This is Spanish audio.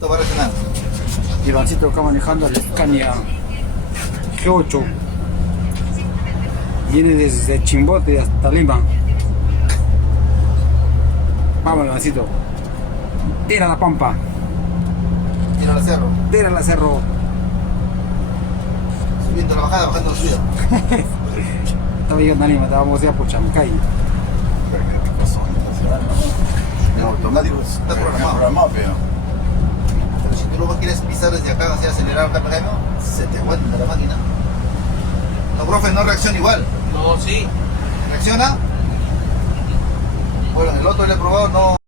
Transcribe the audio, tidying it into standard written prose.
Esto va a reaccionar. Ivancito acá manejando el Scania G8. Viene desde Chimbote hasta Lima. Vamos, Ivancito. Tira la pampa. Tira al cerro. Tira la cerro. Subiendo la bajada, bajando la subida. Estaba llegando a Lima, estábamos ya por Chancay. En automático está programado. Pero si tú luego quieres pisar desde acá hacia acelerar el KPM, se te aguanta la máquina. No, profe, no reacciona igual. No, sí. ¿Reacciona? Bueno, el otro le he probado, no.